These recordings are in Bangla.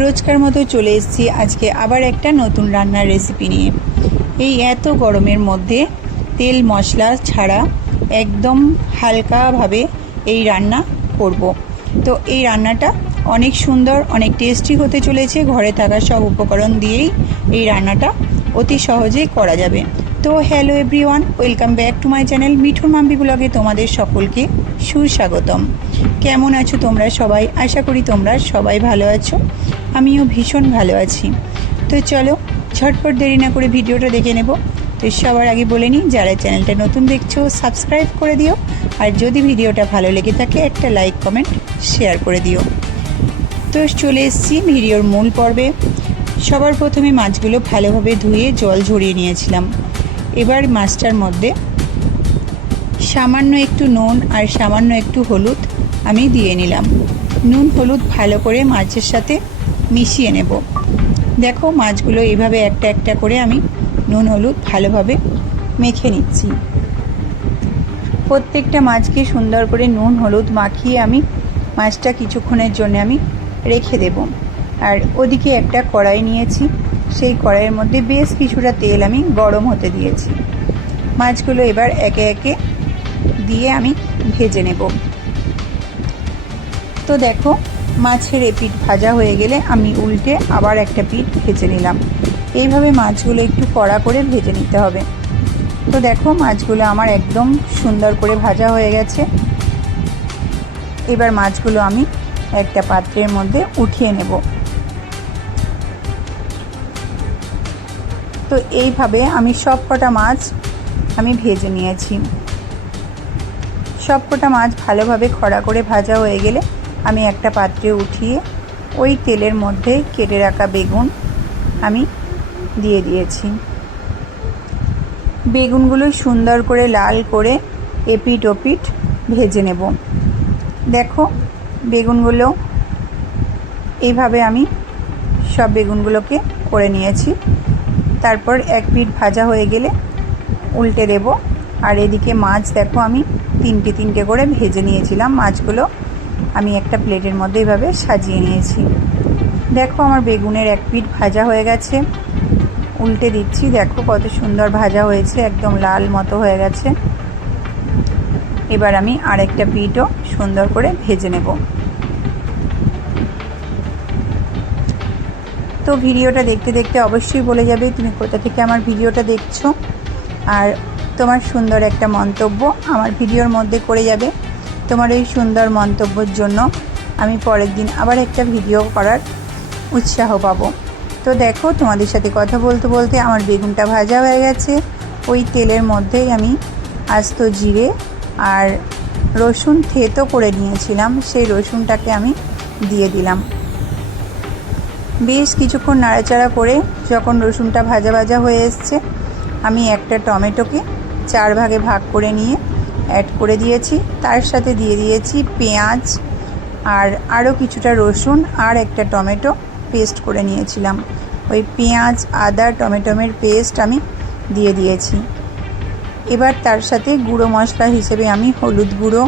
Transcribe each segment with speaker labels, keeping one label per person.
Speaker 1: রোজকার মতো চলে এসেছি আজকে আবার একটা নতুন রান্নার রেসিপি নিয়ে। এই এত গরমের মধ্যে তেল মশলা ছাড়া একদম হালকাভাবে এই রান্না করব। তো এই রান্নাটা অনেক সুন্দর, অনেক টেস্টি হতে চলেছে। ঘরে থাকা সব উপকরণ দিয়েই এই রান্নাটা অতি সহজেই করা যাবে। তো hello everyone, welcome back to my channel মিঠুর মাম্পি ব্লগে তোমাদের সকলকে সুস্বাগতম। কেমন আছো তোমরা সবাই? আশা করি তোমরা সবাই ভালো আছো। আমিও ভীষণ ভালো আছি। তো চলো, ঝটপট দেরি না করে ভিডিওটা দেখে নেব। তো সবার আগে বলে নিই, যারা চ্যানেলটা নতুন দেখছ, সাবস্ক্রাইব করে দিও। আর যদি ভিডিওটা ভালো লেগে থাকে, একটা লাইক, কমেন্ট, শেয়ার করে দিও। তো চলে এসেছি ভিডিওর মূল পর্বে। সবার প্রথমে মাছগুলো ভালোভাবে ধুয়ে জল ঝরিয়ে নিয়েছিলাম। এবার মাছটার মধ্যে সামান্য একটু নুন আর সামান্য একটু হলুদ আমি দিয়ে নিলাম। নুন হলুদ ভালো করে মাছের সাথে মিশিয়ে নেব। দেখো মাছগুলো এইভাবে একটা একটা করে আমি নুন হলুদ ভালোভাবে মেখে নিচ্ছি। প্রত্যেকটা মাছকে সুন্দর করে নুন হলুদ মাখিয়ে আমি মাছটা কিছুক্ষণের জন্য আমি রেখে দেব। আর ওদিকে একটা কড়াই নিয়েছি। সেই কড়াইয়ের মধ্যে বেশ কিছুটা তেল আমি গরম হতে দিয়েছি। মাছগুলো এবার একে একে দিয়ে আমি ভেজে নেব। তো দেখো, মাছের এ পিঠ ভাজা হয়ে গেলে আমি উল্টে আবার একটা পিঠ ভেজে নিলাম। এইভাবে মাছগুলো একটু কড়া করে ভেজে নিতে হবে। তো দেখো, মাছগুলো আমার একদম সুন্দর করে ভাজা হয়ে গেছে। এবার মাছগুলো আমি একটা পাত্রের মধ্যে উঠিয়ে নেব। তো এইভাবে আমি সব কটা মাছ আমি ভেজে নিয়েছি। সব কটা মাছ ভালোভাবে খড়া করে ভাজা হয়ে গেলে আমি একটা পাত্রে উঠিয়ে ওই তেলের মধ্যে কেটে রাখা বেগুন আমি দিয়ে দিয়েছি। বেগুনগুলো সুন্দর করে লাল করে এপিট ওপিট ভেজে নেব। দেখো, বেগুনগুলো এইভাবে আমি সব বেগুনগুলোকে করে নিয়েছি। তারপর এক পিঠ ভাজা হয়ে গেলে উল্টে দেব। আর এদিকে মাছ দেখো আমি তিনটে তিনটে করে ভেজে নিয়েছিলাম। মাছগুলো আমি একটা প্লেটের মধ্যে এভাবে সাজিয়ে নিয়েছি। দেখো আমার বেগুনের এক পিঠ ভাজা হয়ে গেছে। উল্টে দিচ্ছি। দেখো কত সুন্দর ভাজা হয়েছে, একদম লাল মতো হয়ে গেছে। এবার আমি আরেকটা পিঠও সুন্দর করে ভেজে নেব। তো ভিডিওটা দেখতে দেখতে অবশ্যই বলে যাবে তুমি কোথা থেকে আমার ভিডিওটা দেখছ। আর তোমার সুন্দর একটা মন্তব্য আমার ভিডিওর মধ্যে করে যাবে তোমার এই সুন্দর মন্তব্যের জন্য। আমি পরের দিন আবার একটা ভিডিও করার উৎসাহ পাবো। তো দেখো তোমাদের সাথে কথা বলতে বলতে আমার বেগুনটা ভাজা হয়ে গেছে। ওই তেলের মধ্যেই আমি আস্ত জিরে আর রসুন থেতো করে নিয়েছিলাম। সেই রসুনটাকে আমি দিয়ে দিলাম। বেশ কিছুক্ষণ নাড়াচাড়া করে যখন রসুনটা ভাজা ভাজা হয়ে এসছে, আমি একটা টমেটোকে চার ভাগে ভাগ করে নিয়ে অ্যাড করে দিয়েছি। তার সাথে দিয়ে দিয়েছি পেঁয়াজ আর আরও কিছুটা রসুন আর একটা টমেটো পেস্ট করে নিয়েছিলাম। ওই পেঁয়াজ, আদা, টমেটোমের পেস্ট আমি দিয়ে দিয়েছি। এবার তার সাথে গুঁড়ো মশলা হিসেবে আমি হলুদ গুঁড়ো,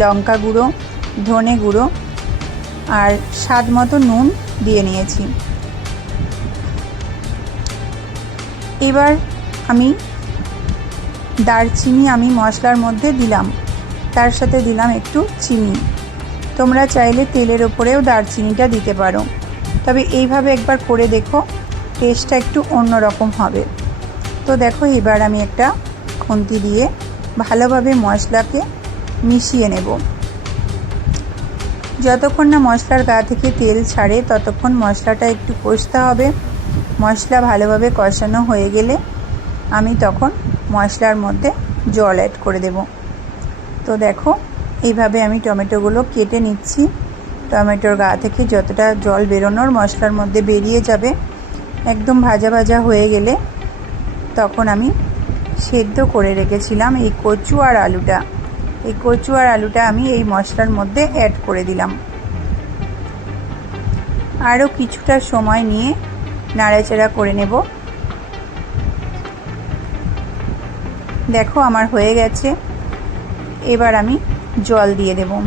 Speaker 1: লঙ্কা গুঁড়ো, ধনে গুঁড়ো আর স্বাদ মতো নুন দিয়ে নিয়েছি। এবার আমি দারচিনি আমি মশলার মধ্যে দিলাম। তার সাথে দিলাম একটু চিনি। তোমরা চাইলে তেলের ওপরেও দারচিনিটা দিতে পারো। তবে এইভাবে একবার করে দেখো, টেস্টটা একটু অন্য রকম হবে। তো দেখো, এবার আমি একটা খুন্তি দিয়ে ভালোভাবে মশলাকে মিশিয়ে নেব। যতক্ষণ না মশলার গা থেকে তেল ছাড়ে, ততক্ষণ মশলাটা একটু কষতে হবে। মশলা ভালোভাবে কষানো হয়ে গেলে আমি তখন মশলার মধ্যে জল অ্যাড করে দেব। তো দেখো, এইভাবে আমি টমেটোগুলো কেটে নিচ্ছি। টমেটোর গা থেকে যতটা জল বেরোনোর মশলার মধ্যে বেরিয়ে যাবে, একদম ভাজা ভাজা হয়ে গেলে তখন আমি সেদ্ধ করে রেখেছিলাম এই কচু আর আলুটা। এই কচু আর আলুটা আমি এই মশলার মধ্যে অ্যাড করে দিলাম। আরও কিছুটা সময় নিয়ে নাড়াচাড়া করে নেব। দেখো আমার হয়ে গেছে। এবার আমি জল দিয়ে দেব।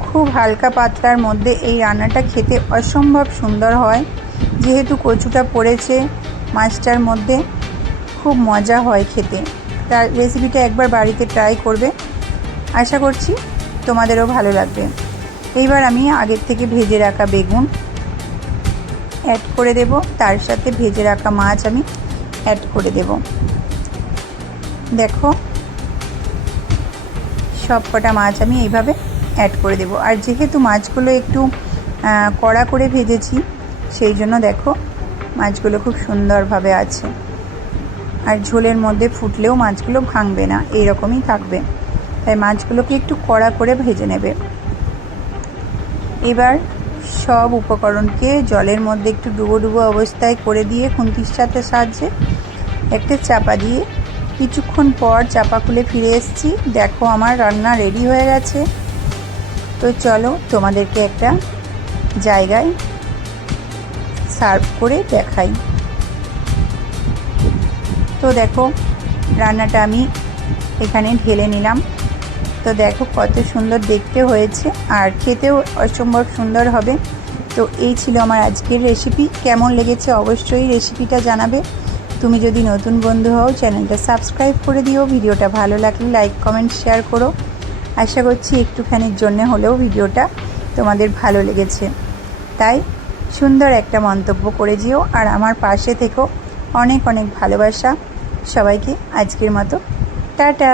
Speaker 1: খুব হালকা পাতলার মধ্যে এই রান্নাটা খেতে অসম্ভব সুন্দর হয়। যেহেতু কচুটা পড়েছে, মাছটার মধ্যে খুব মজা হয় খেতে। রেসিপিটা একবার বাড়িতে ট্রাই করবে। আশা করছি তোমাদেরও ভালো লাগবে। এইবার আমি আগের থেকে ভেজে রাখা বেগুন অ্যাড করে দেব। তার সাথে ভেজে রাখা মাছ আমি অ্যাড করে দেব। দেখো সব কটা মাছ আমি এইভাবে অ্যাড করে দেব। আর যেহেতু মাছগুলো একটু কড়া করে ভেজেছি, সেই জন্য দেখো, মাছগুলো খুব সুন্দরভাবে আছে। আর ঝোলের মধ্যে ফুটলেও মাছগুলো ভাঙবে না, এইরকমই থাকবে। তাই মাছগুলোকে একটু কড়া করে ভেজে নেবে। এবার সব উপকরণকে জলের মধ্যে একটু ডুবো ডুবো অবস্থায় করে দিয়ে খুন্তির সাথে সাহায্যে একটা চাপা দিয়ে কিছুক্ষণ পর চাপা খুলে ফিরে এসেছি। দেখো আমার রান্না রেডি হয়ে গেছে। তো চলো তোমাদেরকে একটা জায়গায় সার্ভ করে দেখাই। তো দেখো, রান্নাটা আমি এখানে ঢেলে নিলাম। তো দেখো কত সুন্দর দেখতে হয়েছে, আর খেতেও অসম্ভব সুন্দর হবে। তো এই ছিল আমার আজকের রেসিপি কেমন লেগেছে অবশ্যই রেসিপিটা জানাবে। তুমি যদি নতুন বন্ধু হও, চ্যানেলটা সাবস্ক্রাইব করে দিও। ভিডিওটা ভালো লাগলে লাইক কমেন্ট শেয়ার করো। আশা করছি একটুখানির জন্যে হলেও ভিডিওটা তোমাদের ভালো লেগেছে। তাই সুন্দর একটা মন্তব্য করে যেও আর আমার পাশে থেকেও অনেক অনেক ভালোবাসা। সবাইকে আজকের মতো। টাটা।